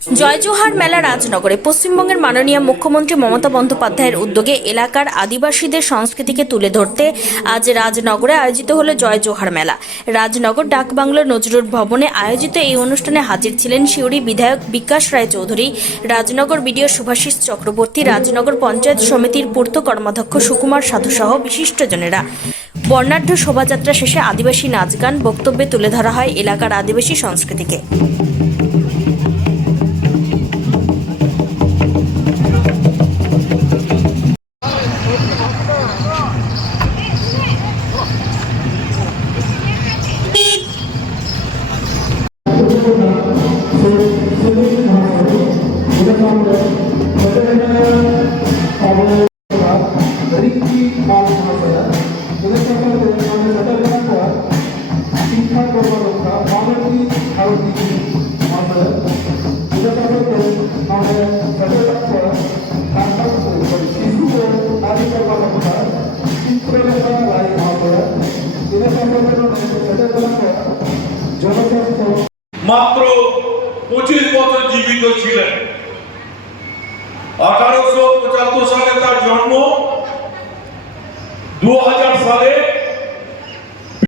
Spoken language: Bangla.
জয়জোহার মেলা রাজনগরে পশ্চিমবঙ্গের মাননীয় মুখ্যমন্ত্রী মমতা বন্দ্যোপাধ্যায়ের উদ্যোগে এলাকার আদিবাসীদের সংস্কৃতিকে তুলে ধরতে আজ রাজনগরে আয়োজিত হলো জয়জোহার মেলা। রাজনগর ডাকবাংলো নজরুল ভবনে আয়োজিত এই অনুষ্ঠানে হাজির ছিলেন সিউড়ি বিধায়ক বিকাশ রায় চৌধুরী, রাজনগর বিডিও শুভাশিস চক্রবর্তী, রাজনগর পঞ্চায়েত সমিতির পূর্ত কর্মাধ্যক্ষ সুকুমার সাধু সহ বিশিষ্টজনেরা। বর্ণাঢ্য শোভাযাত্রা শেষে আদিবাসী নাচ গান বক্তব্যে তুলে ধরা হয় এলাকার আদিবাসী সংস্কৃতিকে। মাত্র 25 বছর জীবিত ছিলেন। 1875 সালে তার জন্ম, 2000 সালে